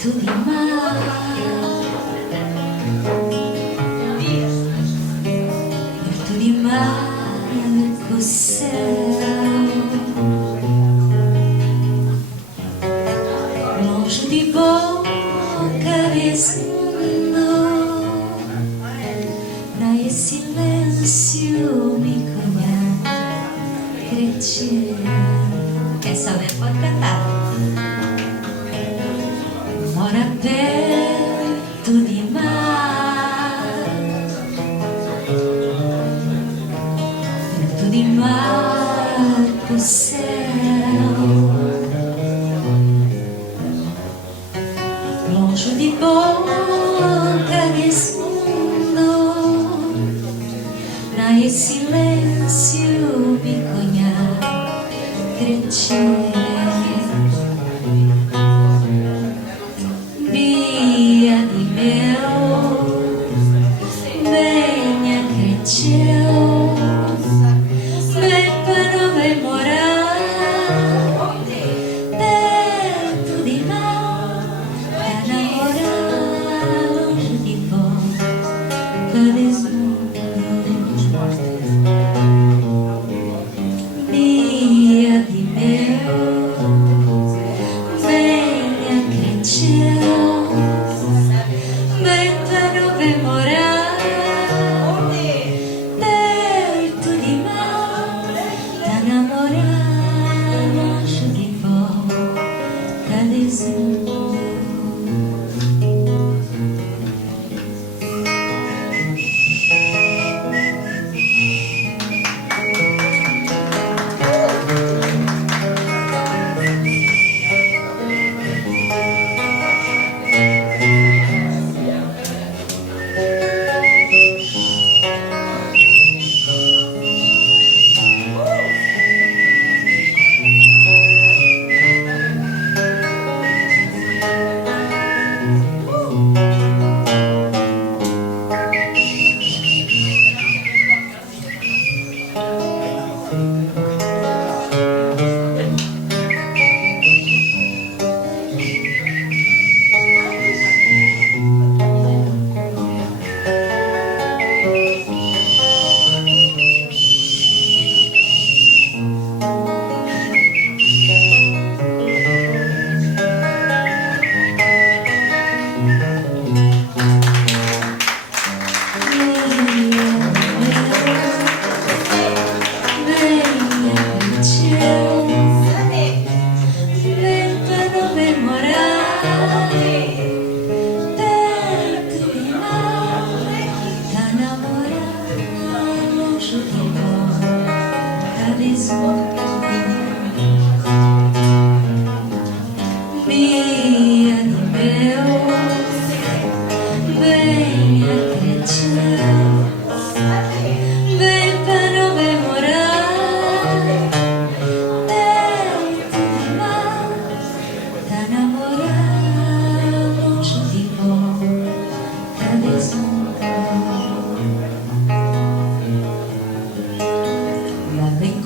tudo e mais, tudo e mais que o céu, longe de boca desse mundo, nae silêncio me conhece, cretino. Quer saber? Pode cantar. Mora perto demais, perto demais pro céu, longe de boca desse mundo, nae silêncio me conhece, cretino.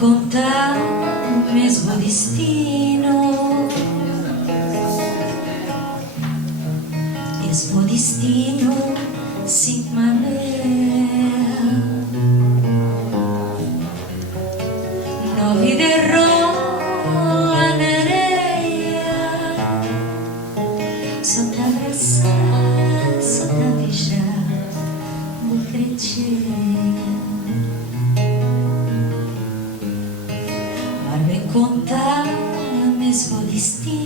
Contar o mesmo destino, sem maneira, no vide rola na areia, sotto abbracciare, sotto avvisare, vuol crescere. Contar mesmo destino.